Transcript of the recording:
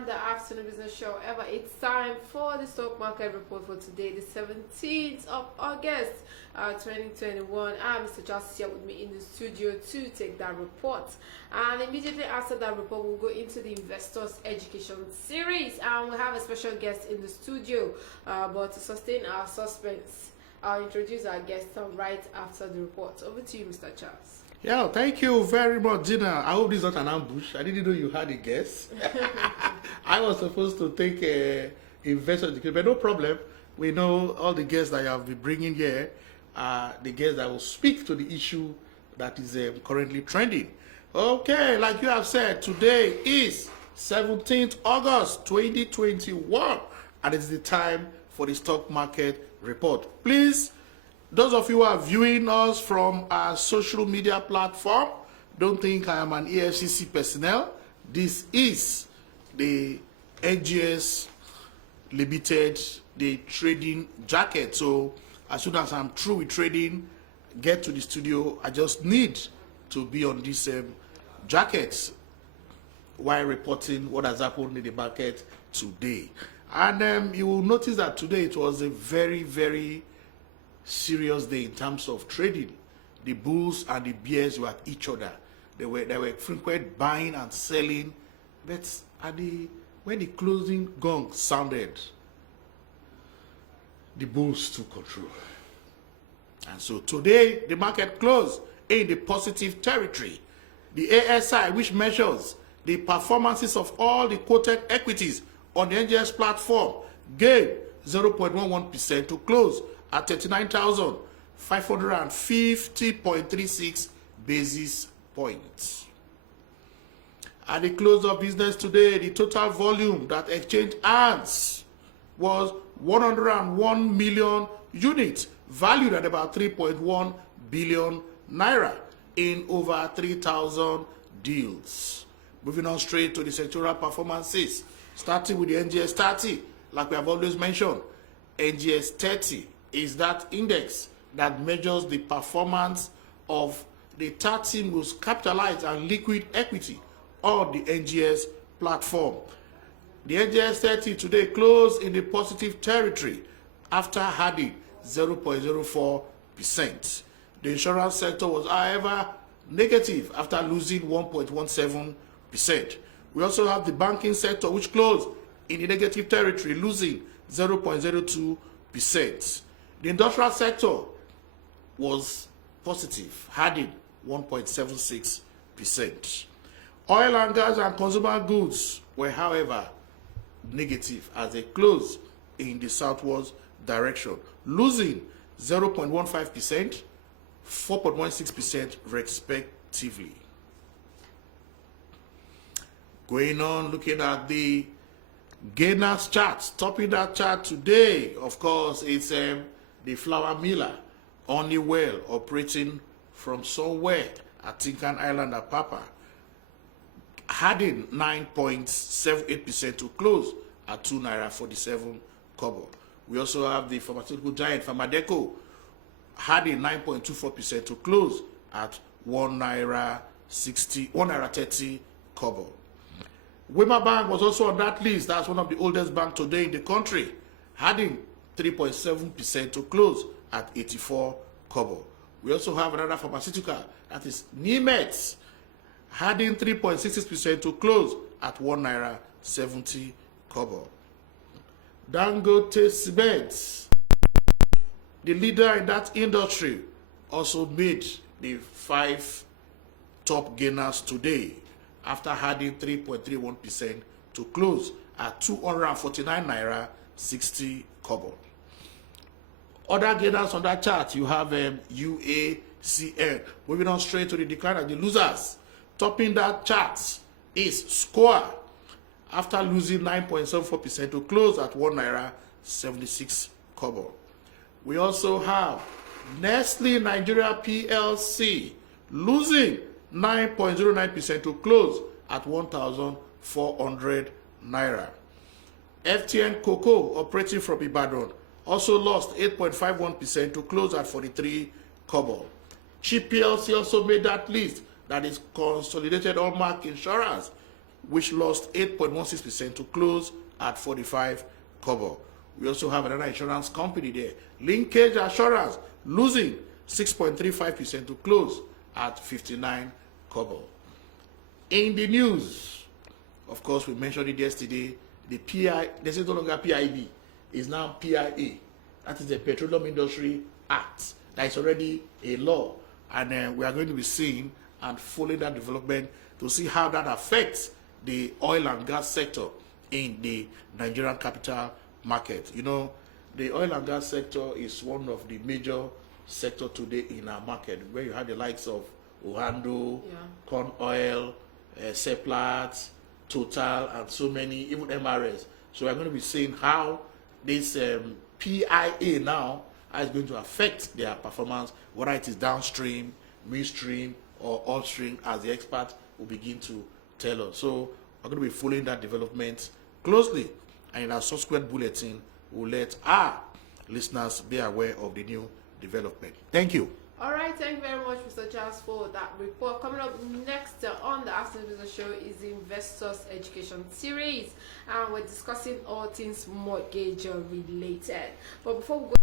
and the afternoon business show ever. It's time for the stock market report for today, the 17th of August, 2021. I'm Mr. Justice here with me in the studio to take that report. And immediately after that report, we'll go into the investors education series, and we have a special guest in the studio. But to sustain our suspense, I'll introduce our guest right after the report. Over to you, Mr. Charles. Yeah, thank you very much, Gina. I hope this is not an ambush. I didn't know you had a guess. I was supposed to take a investor education, but no problem. We know all the guests that you have been bringing here are the guests that will speak to the issue that is currently trending. Okay, like you have said, today is 17th August 2021, and it's the time for the stock market report. Please, those of you who are viewing us from our social media platform, don't think I am an EFCC personnel. This is the NGS Limited, the trading jacket. So as soon as I'm through with trading, get to the studio, I just need to be on this jacket while reporting what has happened in the market today. And you will notice that today it was a very, very serious day in terms of trading. The bulls and the bears were at each other. There were frequent buying and selling, but when the closing gong sounded, the bulls took control. And so today the market closed in the positive territory. The ASI, which measures the performances of all the quoted equities on the NGS platform, gained 0.11% to close at 39,550.36 basis points. At the close of business today, the total volume that exchanged hands was 101 million units, valued at about 3.1 billion naira in over 3,000 deals. Moving on straight to the sectoral performances, starting with the NGS 30, like we have always mentioned. NGS 30 is that index that measures the performance of the 30 most capitalized and liquid equity on the NGS platform. The NGS 30 today closed in the positive territory after adding 0.04%. The insurance sector was, however, negative after losing 1.17%. We also have the banking sector, which closed in the negative territory, losing 0.02%. The industrial sector was positive, adding 1.76%. Oil and gas and consumer goods were, however, negative as they closed in the southwards direction, losing 0.15%, 4.16% respectively. Going on, looking at the gainers chart, topping that chart today, of course, it's the flour miller, Honeywell, operating from somewhere at Tinkan Island at Papa, adding 9.78% to close at 2 naira 47 kobo. We also have the pharmaceutical giant Pharmadeco, adding 9.24% to close at 1 naira 30 kobo. Wema Bank was also on that list. That's one of the oldest banks today in the country, adding 3.7% to close at 84 kobo. We also have another pharmaceutical, that is Nimet, adding 3.66% to close at 1 naira 70 kobo. Dangote Cement, the leader in that industry, also made the 5 top gainers today after adding 3.31% to close at 249 naira 60 kobo. Other gainers on that chart, you have UACN. Moving on straight to the decline of the losers. Topping that chart is Score, after losing 9.74% to close at 1 naira 76 kobo. We also have Nestle Nigeria PLC, losing 9.09% to close at 1,400 naira. FTN Cocoa, operating from Ibadan, also lost 8.51% to close at 43 kobo. Chip PLC also made that list, that is Consolidated Hallmark Insurance, which lost 8.16% to close at 45 kobo. We also have another insurance company there, Linkage Assurance, losing 6.35% to close at 59 kobo. In the news, of course, we mentioned it yesterday, the this is no longer PIB, is now PIA. That is the Petroleum Industry Act. That is already a law. And we are going to be seeing and following that development to see how that affects the oil and gas sector in the Nigerian capital market. You know, the oil and gas sector is one of the major sectors today in our market, where you have the likes of Ohando, Corn Oil, Seplat, Total, and so many, even MRS. So we're going to be seeing how this PIA now is going to affect their performance, whether it is downstream, midstream, or upstream, as the expert will begin to tell us. So we're going to be following that development closely, and in our subsequent bulletin, we'll let our listeners be aware of the new development. Thank you. All right, thank you very much, Mr. Charles, for that report. Coming up next on the Afternoon Business Show is the Investors Education Series, and we're discussing all things mortgage related. But before we go